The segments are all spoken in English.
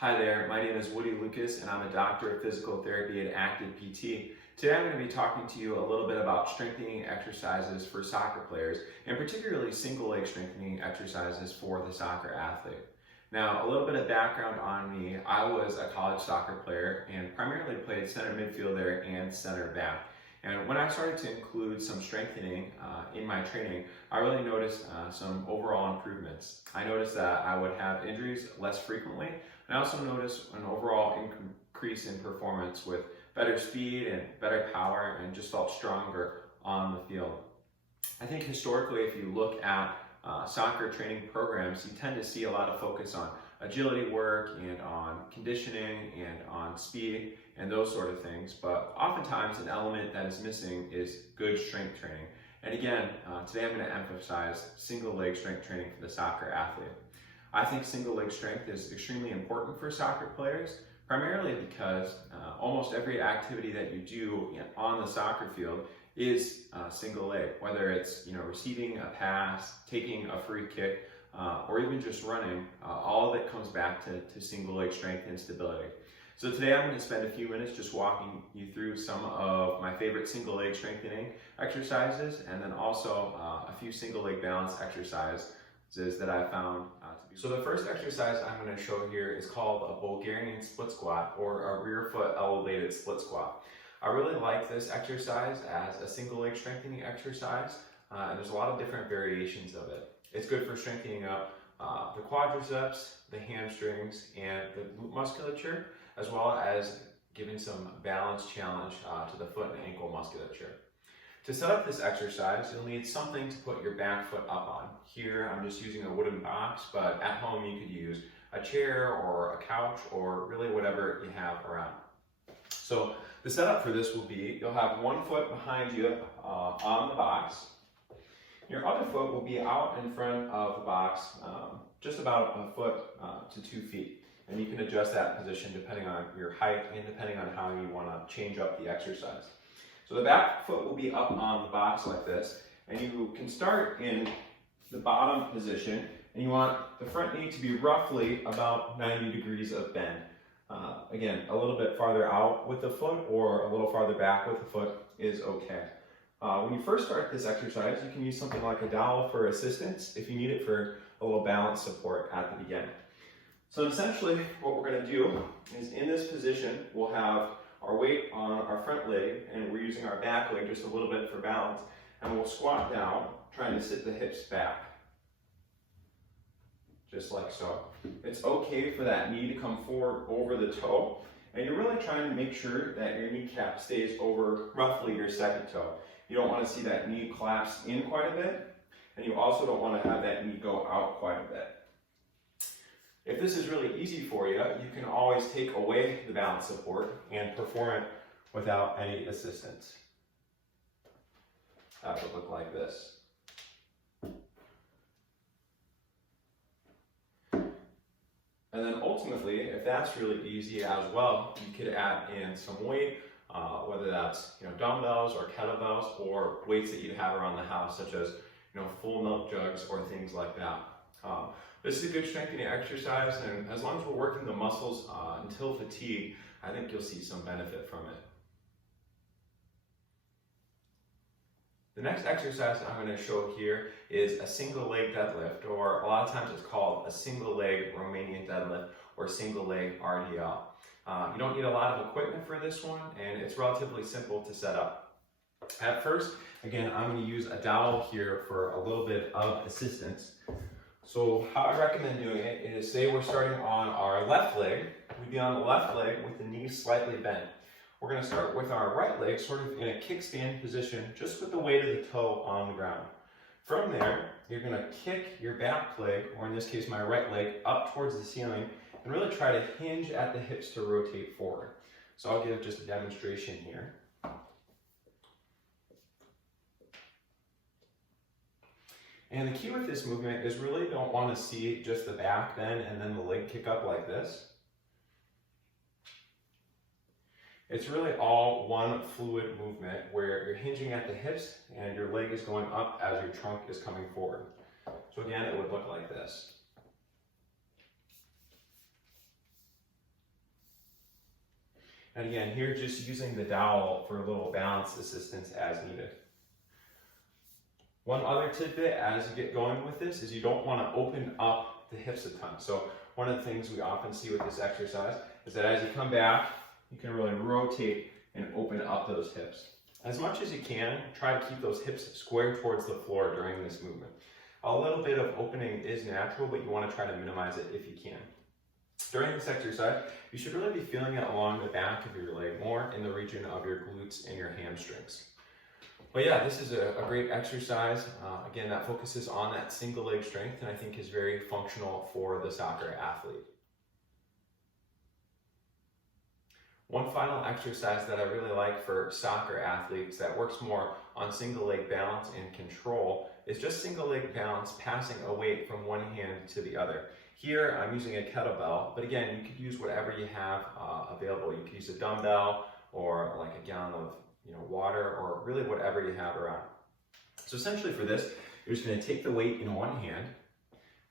Hi there, my name is Woody Lucas and I'm a doctor of physical therapy at Active PT. Today I'm going to be talking to you a little bit about strengthening exercises for soccer players and particularly single leg strengthening exercises for the soccer athlete. Now, a little bit of background on me. I was a college soccer player and primarily played center midfielder and center back. And when I started to include some strengthening in my training, I really noticed some overall improvements. I noticed that I would have injuries less frequently. And I also noticed an overall increase in performance with better speed and better power and just felt stronger on the field. I think historically, if you look at soccer training programs, you tend to see a lot of focus on agility work and on conditioning and on speed and those sort of things. But oftentimes an element that is missing is good strength training. And again, today I'm going to emphasize single leg strength training for the soccer athlete. I think single leg strength is extremely important for soccer players, primarily because almost every activity that you do on the soccer field is single leg, whether it's receiving a pass, taking a free kick, or even just running. All of it comes back to single leg strength and stability. So today I'm going to spend a few minutes just walking you through some of my favorite single leg strengthening exercises, and then also a few single leg balance exercises that I found to be. So the first exercise I'm going to show here is called a Bulgarian split squat, or a rear foot elevated split squat. I really like this exercise as a single leg strengthening exercise, and there's a lot of different variations of it. It's good for strengthening up the quadriceps, the hamstrings, and the glute musculature, as well as giving some balance challenge to the foot and ankle musculature. To set up this exercise, you'll need something to put your back foot up on. Here, I'm just using a wooden box, but at home you could use a chair or a couch or really whatever you have around. So the setup for this will be, you'll have one foot behind you on the box. Your other foot will be out in front of the box, just about a foot to 2 feet. And you can adjust that position depending on your height and depending on how you want to change up the exercise. So the back foot will be up on the box like this, and you can start in the bottom position, and you want the front knee to be roughly about 90 degrees of bend. Again, a little bit farther out with the foot or a little farther back with the foot is okay. When you first start this exercise, you can use something like a dowel for assistance if you need it for a little balance support at the beginning. So essentially what we're going to do is in this position, we'll have our weight on our front leg, and we're using our back leg just a little bit for balance, and we'll squat down, trying to sit the hips back, just like so. It's okay for that knee to come forward over the toe, and you're really trying to make sure that your kneecap stays over roughly your second toe. You don't want to see that knee collapse in quite a bit, and you also don't want to have that knee go out quite a bit. If this is really easy for you, you can always take away the balance support and perform it without any assistance. That would look like this. And then ultimately, if that's really easy as well, you could add in some weight, whether that's dumbbells or kettlebells or weights that you'd have around the house, such as full milk jugs or things like that. This is a good strengthening exercise, and as long as we're working the muscles until fatigue, I think you'll see some benefit from it. The next exercise I'm going to show here is a single leg deadlift, or a lot of times it's called a single leg Romanian deadlift or single leg RDL. You don't need a lot of equipment for this one, and it's relatively simple to set up. At first, again, I'm going to use a dowel here for a little bit of assistance. So how I recommend doing it is, say we're starting on our left leg, we'd be on the left leg with the knees slightly bent. We're going to start with our right leg sort of in a kickstand position, just with the weight of the toe on the ground. From there, you're going to kick your back leg, or in this case my right leg, up towards the ceiling and really try to hinge at the hips to rotate forward. So I'll give just a demonstration here. And the key with this movement is really don't want to see just the back bend and then the leg kick up like this. It's really all one fluid movement where you're hinging at the hips and your leg is going up as your trunk is coming forward. So again, it would look like this. And again, here just using the dowel for a little balance assistance as needed. One other tidbit as you get going with this is you don't want to open up the hips a ton. So one of the things we often see with this exercise is that as you come back, you can really rotate and open up those hips. As much as you can, try to keep those hips square towards the floor during this movement. A little bit of opening is natural, but you want to try to minimize it if you can. During this exercise, you should really be feeling it along the back of your leg, more in the region of your glutes and your hamstrings. But yeah, this is a great exercise, again, that focuses on that single leg strength, and I think is very functional for the soccer athlete. One final exercise that I really like for soccer athletes that works more on single leg balance and control is just single leg balance, passing a weight from one hand to the other. Here I'm using a kettlebell, but again, you could use whatever you have available. You could use a dumbbell or like a gallon of water, or really whatever you have around. So essentially for this, you're just going to take the weight in one hand,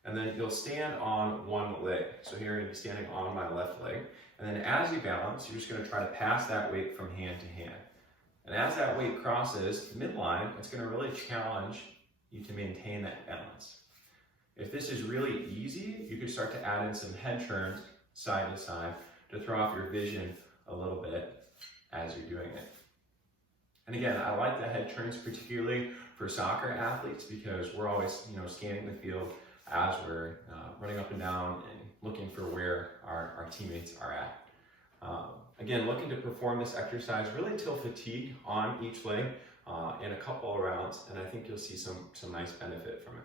and then you'll stand on one leg. So here you're going to be standing on my left leg, and then as you balance, you're just going to try to pass that weight from hand to hand. And as that weight crosses midline, it's going to really challenge you to maintain that balance. If this is really easy, you could start to add in some head turns side to side to throw off your vision a little bit as you're doing it. And again, I like the head turns particularly for soccer athletes because we're always, scanning the field as we're running up and down and looking for where our teammates are at. Again, looking to perform this exercise really till fatigue on each leg in a couple of rounds, and I think you'll see some nice benefit from it.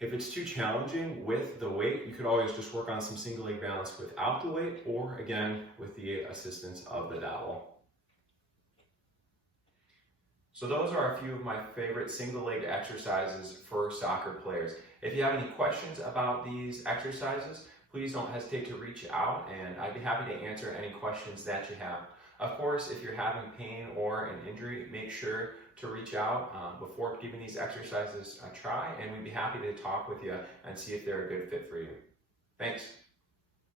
If it's too challenging with the weight, you could always just work on some single leg balance without the weight, or again, with the assistance of the dowel. So those are a few of my favorite single leg exercises for soccer players. If you have any questions about these exercises, please don't hesitate to reach out, and I'd be happy to answer any questions that you have. Of course, if you're having pain or an injury, make sure to reach out before giving these exercises a try, and we'd be happy to talk with you and see if they're a good fit for you. Thanks.